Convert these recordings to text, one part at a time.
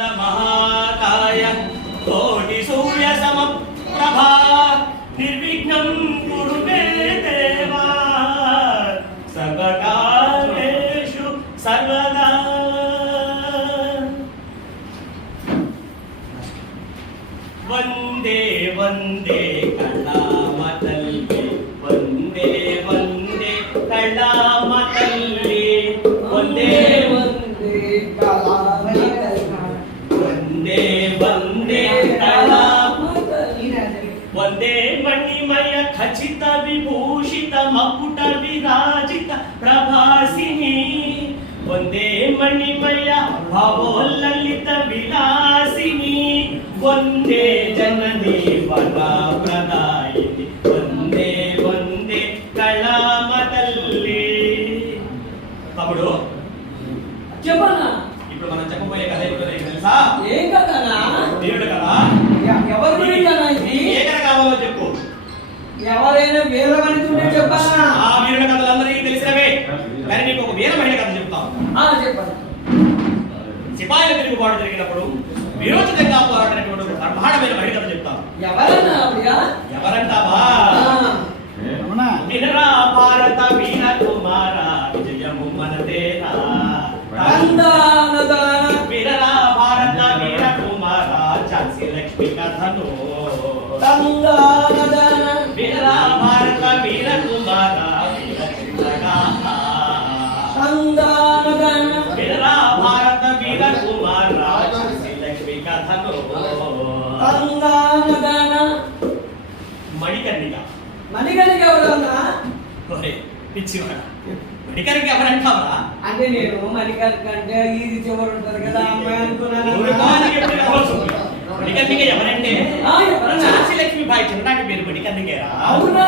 महाकाय कोटि सूर्य समप्रभा निर्विघ्नं कुरु मे देवा सर्वकार्येषु सर्वदा। वंदे वंदे कलामतल्ले वंदे वंदे कलामतल्ले वंदे वंदे वंदे वंदे कलामतल्ले वंदे मणिमय खचित विभूषित मकुट विराजित प्रभासिनी वंदे मणिमय भवोल्ललित विलासिनी वंदे जननी वरप्रदायिनी वंदे वंदे कलामतल्ले। తమ్ముడు చెప్పనా? ఇప్పుడు మనం చెప్పబోయే కథ ఏమిటో తెలుసా? ఏం కథనా? దేవుడి కథ. ఎవరి గురించి కథ ఇది? ఏ కథ కావాలో చెప్పు. ఎవరైనా వీరమణి ఉంటే చెప్పనా? ఆ వీరుల కథలందరికీ తెలిసినవే, కానీ నీకు ఒక వీరమైన కథ చెప్తాను. చెప్పండి. సిపాయిల తిరుగుబాటు జరిగినప్పుడు విరోచితంగా పోరాడినటువంటి ఒక బ్రహ్మాండమైన మహిళ కథ చెప్తాను. ఎవరంటావా? వినరా భారత వీర కుమార విజయము మనదేనా. వినరా భారత వీర కుమార ఝాన్సీ లక్ష్మి కథను. వినరా భారత వీర కుమార వినరా భారత వీర కుమార ఝాన్సీ లక్ష్మి కథను. మణికర్ణిక. మణికర్ణిక ఎవరన్నా? పిచ్చివాడ. మణికర్ణిక ఎవరంటావా? అంటే నేను మణికర్ణిక అంటే ఇది చివరి ఉంటది కదా అమ్మాయి అనుకున్నాను. మణికర్ణిక ఎవరంటే ఝాన్సీ లక్ష్మి బాయ్ చిన్ననాటి పేరు మణికర్ణికేరా. అవునా?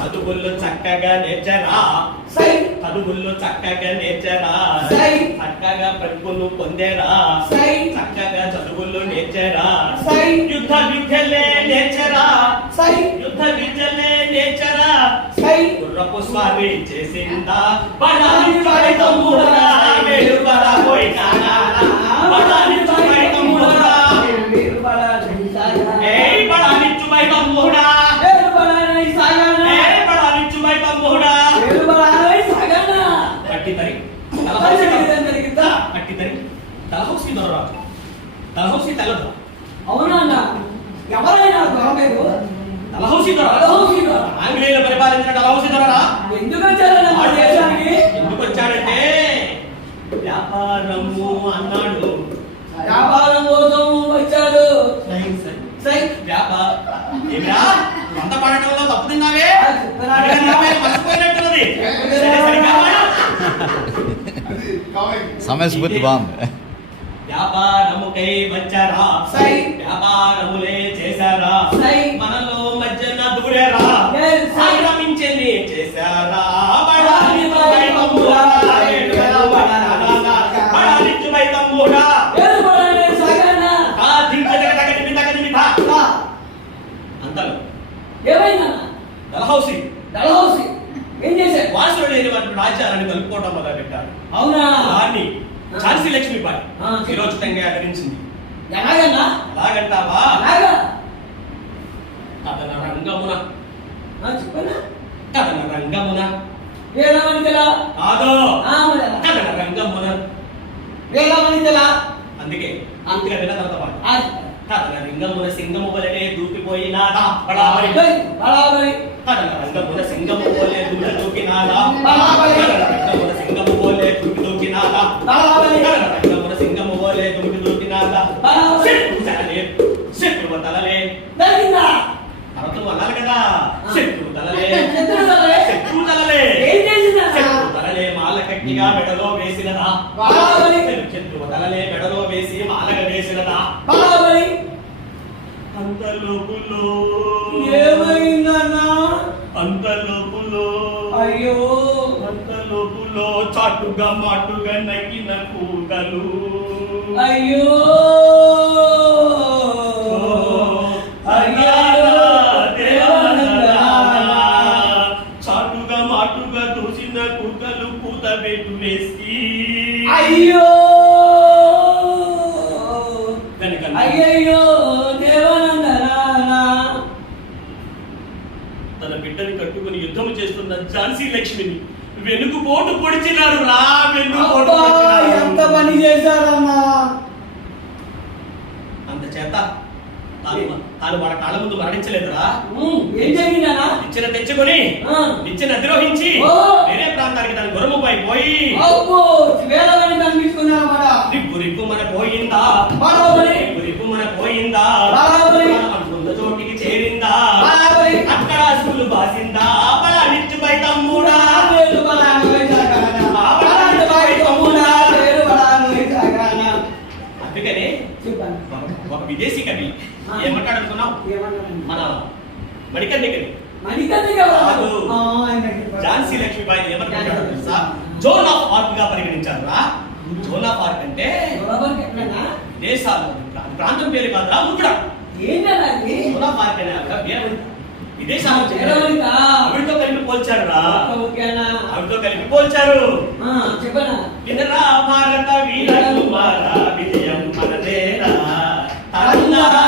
చదువుల్లో చక్కగా నేర్చరా, చదువుల్లో చక్కగా నేర్చరా, చక్కగా ప్రతిభను పొందేరా, చక్కగా చదువుల్లో నేర్చరా, యుద్ధ విద్యలే నేర్చరా, యుద్ధ విద్యలే నేర్చరా, గుర్రపు స్వామి చేసిందా బడాలి తమ్ముడా వెలుబడా పోయినానా బడాలి తమ్ముడా ఏ బడాలి తమ్ముడా ఆంగ్లేయులు పరిపాలించిన డలహౌసీ దొరరా. ఎందుకు వచ్చాడంటే వ్యాపారము అన్నాడు. వ్యాపారం కోసం వచ్చాడు. వంట పడటంలో తప్పు తిన్నావే, మర్చిపోయినట్టున్నది. సమయస్ఫూర్తి బాగుంది. వ్యాపారముకై వచ్చారా, వ్యాపారములే చేశారా, మనలో మధ్యన దూరేరా, సంక్రమించని చేశారా, బడాలి తమ్ముడా అంతలో డల్హౌసీ ఏం చేశారు? వాసులు లేనిటువంటి రాజ్యాలను కలుపుకోవడం మొదలు పెట్టారు. అవునా? దాన్ని ఝాన్సీ లక్ష్మీబాయి విరోచితంగా ఆదరించింది. ఎలాగంటావా? కథన రంగమున కథన రంగమున కాదో కథన రంగమున అందుకే అంతగా విన్న తర్వాత కథన రంగమున సింగము వలనే దూకిపోయినాదా బడాబడి కథన రంగమున సింగము వలే దూకినాదా కథన రంగమున సింగము వలే దూకినాదా కథన రంగమున సింగము వలే దూకినాదా శత్రువు తలలే అర్థం అన్నారు కదా. శత్రువు తలలే శత్రువు తలలే మాల కట్టిగా మెడలో వేసినదా, శత్రువు తలలే మెడలో వేసి మాలగా వేసినదా. అంతలోపులో ఏమైందన్నా? అంతలోపులో అయ్యో అంతలోపులో చాటుగా మాటుగా నగిన కూగలు. అయ్యో చాటుగా మాటుగా దూసిన కూతలు కూత పెట్టు వేసి అయ్యో ఝాన్సీ లక్ష్మిని వెనుకుపోటు పొడిచినాడు రా, వెన్నుపోటు అబ్బా, పొడిచినాడు. ఎంత పని చేశారన్నా. అంత చేత తాను వాళ్ళ కాళ్ళ ముందు మరణించలేదురా. ఏం జరిగిందన్నా? ఇచ్చిన తెచ్చుకొని ఇచ్చిన ద్రోహించి ఓ. వేరే ప్రాంతానికి తన గురుముపై పోయి అబ్బో, వేలవని కనిపించుకున్నారన్నమాట. రిప్పు రిప్పు మన పోయిందా, బరాబరి. రిప్పు రిప్పు మన పోయిందా, బరాబరి. మనం అనుకున్న చోటికి చేరిందా, బరాబరి. అక్కడ అసలు బాసిందా, బలా నిత్యుపై తమ్ముడా. పేరు బలాను వైజాగాన. బలాను వై తమ్ముడా, పేరు బలాను వైజాగాన. అందుకనే చెప్పండి. ఒక విదేశీ కవి ఏమంటాడు అనుకున్నావు? ఏమన్నారండి? మన మణికర్ణి కవి మణికర్ణి గారు. కాదు. ఆయనకి ఝాన్సీ లక్ష్మీబాయిని ఏమంటాడు తెలుసా? జోన్ ఆఫ్ ఆర్క్ గా పరిగణించారు రా. జోన్ ఆఫ్ ఆర్క్ అంటే బరాబరికి ఎక్కడన్నా? దేశాలు ప్రాంతం పేరు కాదురా, ముక్కుడా. ఏంటన్నా అది? జోన్ ఆఫ్ ఆర్క్ అనే ఆవిడ వేరే విదేశాలు వేలవనికా? ఆవిడతో కలిపి పోల్చారు రా. ఓకేనా? ఆవిడతో కలిపి పోల్చారు. చెప్పనా? వినరా భారత వీర కుమార, విజయం మనదేరా. తరంగారా,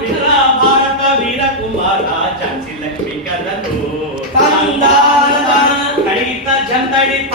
వినరా భారత వీర కుమార, ఝాన్సీ లక్ష్మి కథలు. తరంగారా. కడిత జంతడిత